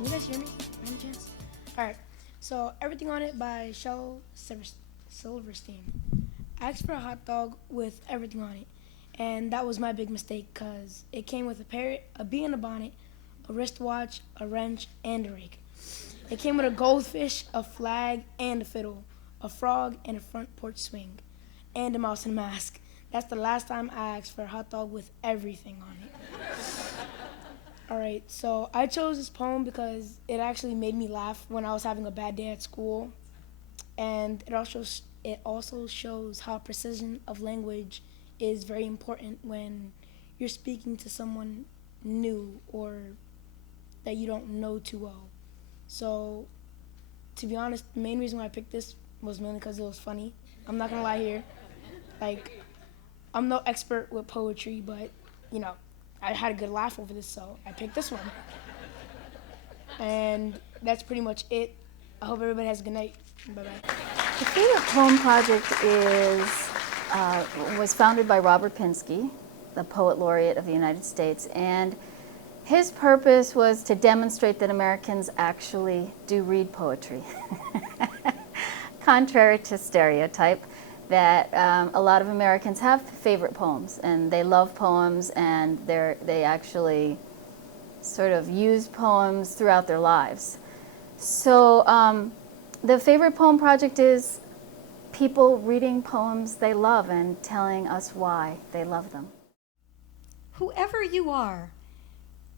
Can you guys hear me by any chance? Alright, so Everything on It by Silverstein. I asked for a hot dog with everything on it, and that was my big mistake because it came with a parrot, a bee in a bonnet, a wristwatch, a wrench, and a rake. It came with a goldfish, a flag, and a fiddle, a frog, and a front porch swing, and a mouse in a mask. That's the last time I asked for a hot dog with everything on it. Alright, so I chose this poem because it actually made me laugh when I was having a bad day at school, and it also shows how precision of language is very important when you're speaking to someone new or that you don't know too well. So, to be honest, the main reason why I picked this was mainly because it was funny. I'm not gonna lie here. Like, I'm no expert with poetry, but, you know, I had a good laugh over this, so I picked this one. And that's pretty much it. I hope everybody has a good night. Bye-bye. The Favorite Poem Project was founded by Robert Pinsky, the Poet Laureate of the United States, and his purpose was to demonstrate that Americans actually do read poetry. Contrary to stereotype, that a lot of Americans have favorite poems, and they love poems, and they actually sort of use poems throughout their lives. So the Favorite Poem Project is people reading poems they love and telling us why they love them. Whoever you are,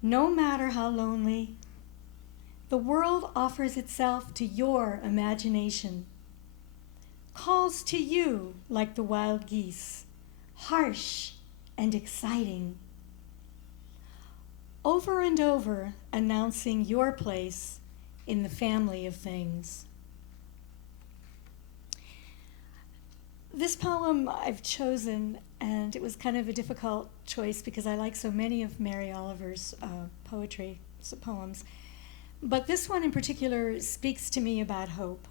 no matter how lonely, the world offers itself to your imagination, calls to you like the wild geese, harsh and exciting, over and over announcing your place in the family of things. This poem I've chosen, and it was kind of a difficult choice because I like so many of Mary Oliver's poems, but this one in particular speaks to me about hope.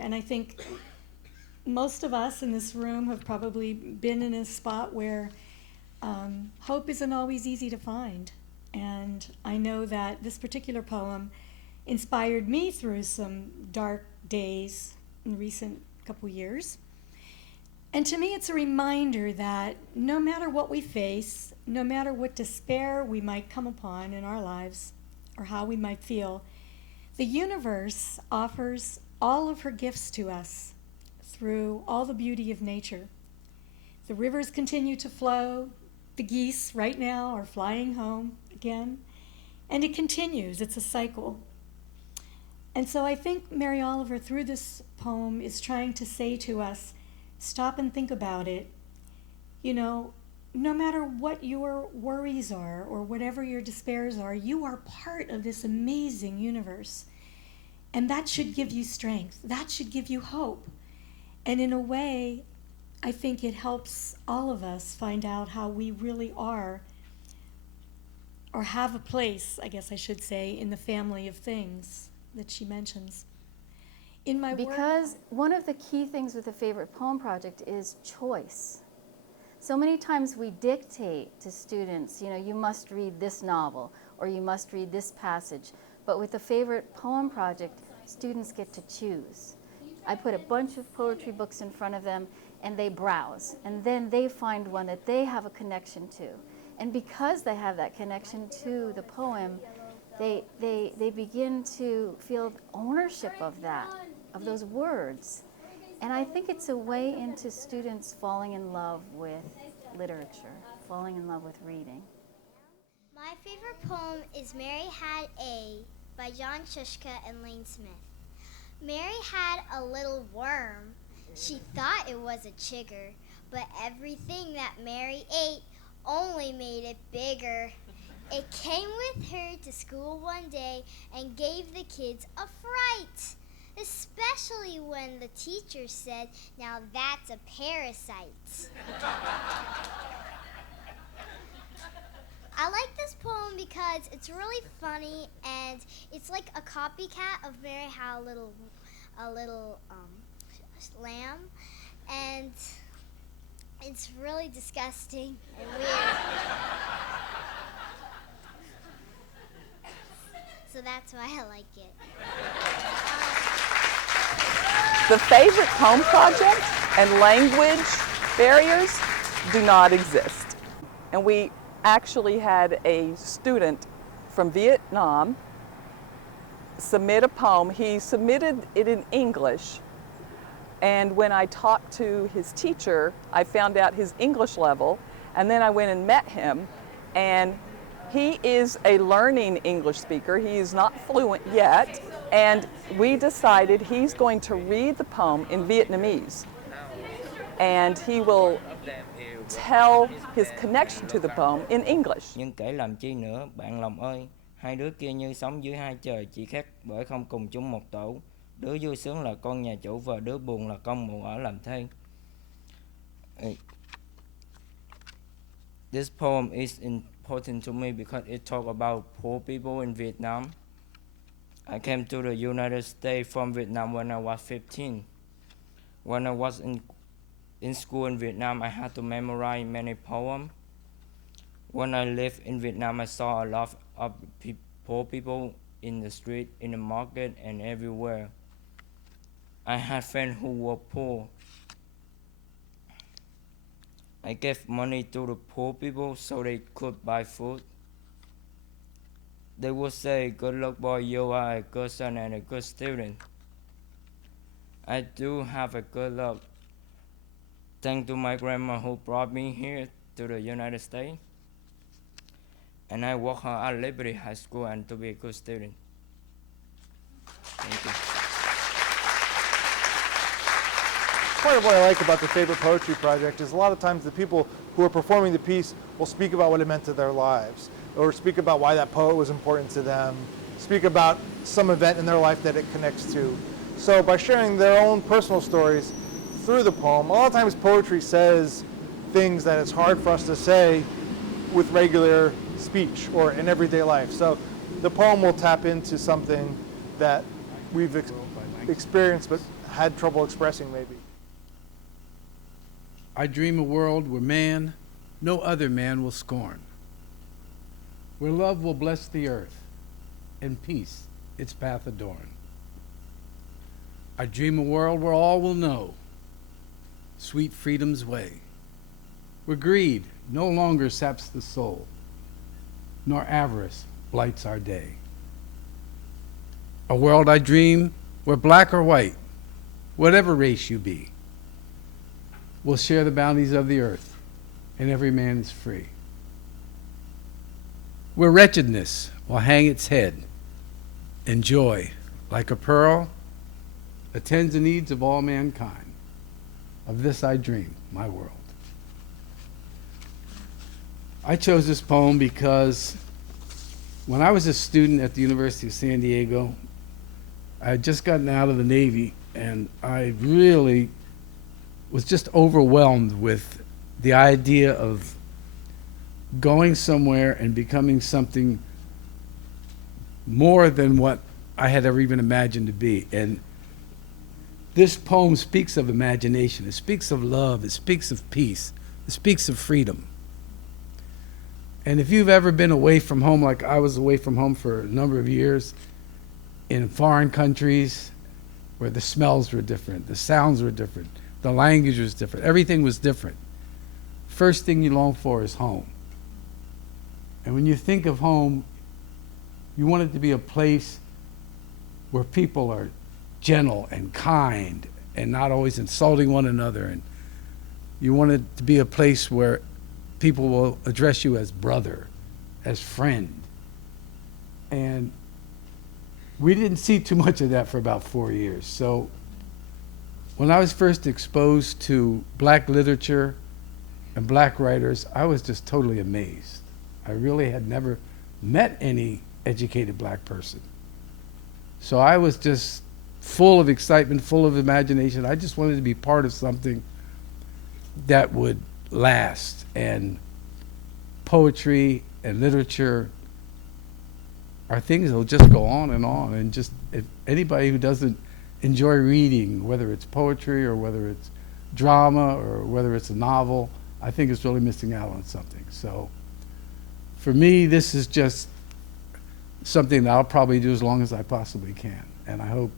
And I think most of us in this room have probably been in a spot where hope isn't always easy to find. And I know that this particular poem inspired me through some dark days in recent couple years. And to me, it's a reminder that no matter what we face, no matter what despair we might come upon in our lives, or how we might feel, the universe offers all of her gifts to us through all the beauty of nature. The rivers continue to flow. The geese right now are flying home again. And it continues. It's a cycle. And so I think Mary Oliver, through this poem, is trying to say to us, stop and think about it. You know, no matter what your worries are or whatever your despairs are, you are part of this amazing universe. And that should give you strength. That should give you hope. And in a way, I think it helps all of us find out how we really are, or have a place, I guess I should say, in the family of things that she mentions. In my Because one of the key things with the Favorite Poem Project is choice. So many times we dictate to students, you know, you must read this novel or you must read this passage. But with the Favorite Poem Project, students get to choose. I put a bunch of poetry books in front of them and they browse. And then they find one that they have a connection to. And because they have that connection to the poem, they begin to feel ownership of that, of those words. And I think it's a way into students falling in love with literature, falling in love with reading. My favorite poem is Mary Had a by John Shushka and Lane Smith. Mary had a little worm. She thought it was a chigger, but everything that Mary ate only made it bigger. It came with her to school one day and gave the kids a fright, especially when the teacher said, "Now that's a parasite." I like this poem because it's really funny and it's like a copycat of Mary Had a little lamb, and it's really disgusting and weird. so that's why I like it. The favorite poem project and language barriers do not exist. And we actually had a student from Vietnam submit a poem. He submitted it in English, and when I talked to his teacher, I found out his English level, and then I went and met him, and he is a learning English speaker. He is not fluent yet, and we decided he's going to read the poem in Vietnamese, and he will tell his connection to the poem in English. Nhưng kể làm chi nữa, bạn lòng ơi, hai đứa kia như sống dưới hai trời, chỉ khác bởi không cùng chung một tổ. Đứa vui sướng là con nhà chủ và đứa buồn là con mụ ở làm thuê. This poem is important to me because it talks about poor people in Vietnam. I came to the United States from Vietnam when I was 15. When I was in school in Vietnam, I had to memorize many poems. When I lived in Vietnam, I saw a lot of poor people in the street, in the market, and everywhere. I had friends who were poor. I gave money to the poor people so they could buy food. They would say, "Good luck, boy, you are a good son and a good student." I do have a good luck. Thanks to my grandma who brought me here to the United States. And I work hard at Liberty High School and to be a good student. Thank you. Part of what I like about the Favorite Poetry Project is a lot of times the people who are performing the piece will speak about what it meant to their lives, or speak about why that poet was important to them, speak about some event in their life that it connects to. So by sharing their own personal stories through the poem, a lot of times poetry says things that it's hard for us to say with regular speech or in everyday life. So the poem will tap into something that we've experienced but had trouble expressing maybe. I dream a world where man, no other man will scorn, where love will bless the earth and peace its path adorn. I dream a world where all will know sweet freedom's way, where greed no longer saps the soul, nor avarice blights our day. A world I dream where black or white, whatever race you be, will share the bounties of the earth, and every man is free. Where wretchedness will hang its head, and joy, like a pearl, attends the needs of all mankind. Of this I dream, my world. I chose this poem because when I was a student at the University of San Diego, I had just gotten out of the Navy, and I really was just overwhelmed with the idea of going somewhere and becoming something more than what I had ever even imagined to be. And this poem speaks of imagination. It speaks of love. It speaks of peace. It speaks of freedom. And if you've ever been away from home, like I was away from home for a number of years, in foreign countries where the smells were different, the sounds were different, the language was different, everything was different. First thing you long for is home. And when you think of home, you want it to be a place where people are gentle and kind and not always insulting one another. And you want it to be a place where people will address you as brother, as friend. And we didn't see too much of that for about 4 years. So when I was first exposed to black literature and black writers, I was just totally amazed. I really had never met any educated black person. So I was just full of excitement, full of imagination. I just wanted to be part of something that would last. And poetry and literature are things that will just go on. And just, if anybody who doesn't enjoy reading, whether it's poetry or whether it's drama or whether it's a novel, I think it's really missing out on something. So for me, this is just something that I'll probably do as long as I possibly can. And I hope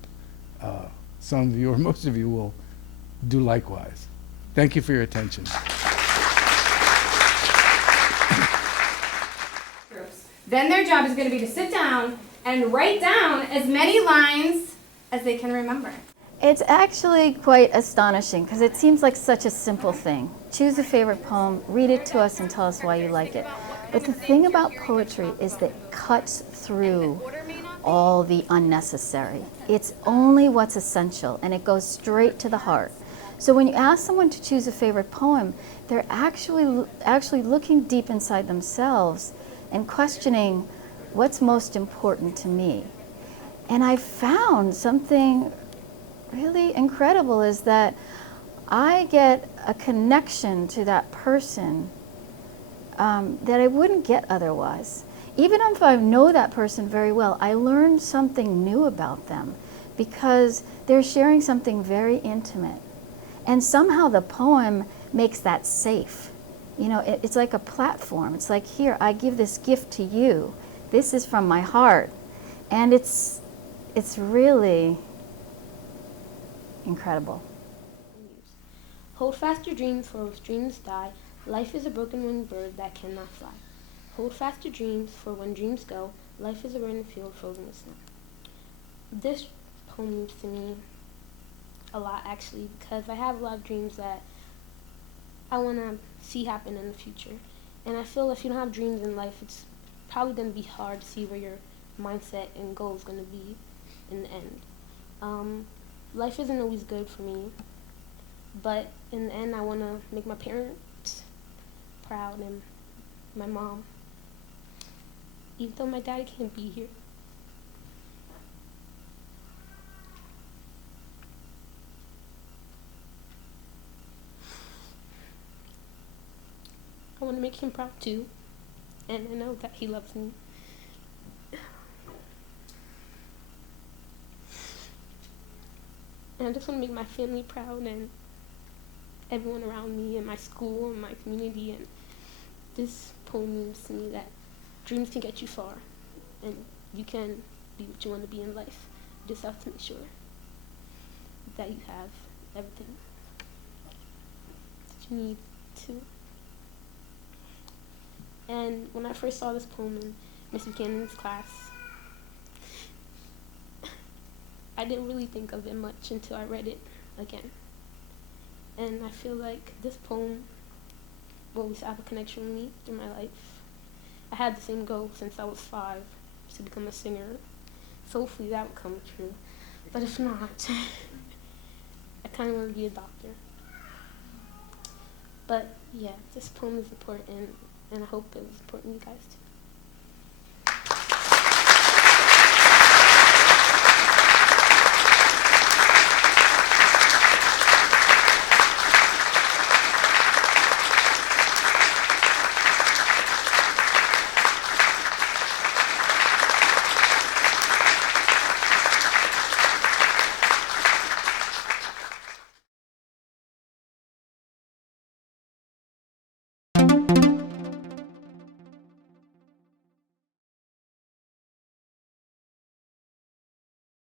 some of you or most of you will do likewise. Thank you for your attention. Then their job is going to be to sit down and write down as many lines as they can remember. It's actually quite astonishing because it seems like such a simple thing. Choose a favorite poem, read it to us, and tell us why you like it. But the thing about poetry is that it cuts through all the unnecessary. It's only what's essential, and it goes straight to the heart. So when you ask someone to choose a favorite poem, they're actually looking deep inside themselves and questioning what's most important to me. And I found something really incredible is that I get a connection to that person that I wouldn't get otherwise. Even if I know that person very well, I learn something new about them because they're sharing something very intimate. And somehow the poem makes that safe. You know, it's like a platform. It's like, here, I give this gift to you. This is from my heart. And it's really incredible. Hold fast your dreams, for if dreams die, life is a broken winged bird that cannot fly. Hold fast your dreams, for when dreams go, life is a burning field frozen with snow. This poem means to me a lot, actually, because I have a lot of dreams that I want to see happen in the future. And I feel if you don't have dreams in life, it's probably going to be hard to see where your mindset and goal is going to be in the end. Life isn't always good for me, but in the end, I want to make my parents proud and my mom, even though my daddy can't be here. I want to make him proud too, and I know that he loves me. And I just want to make my family proud and everyone around me and my school and my community. And this poem means to me that dreams can get you far and you can be what you want to be in life. You just have to make sure that you have everything that you need to. And when I first saw this poem in Mrs. Cannon's class, I didn't really think of it much until I read it again. And I feel like this poem will always have a connection with me through my life. I had the same goal since I was 5, to become a singer. So hopefully that will come true. But if not, I kind of want to be a doctor. But yeah, this poem is important, and I hope it was important to you guys too.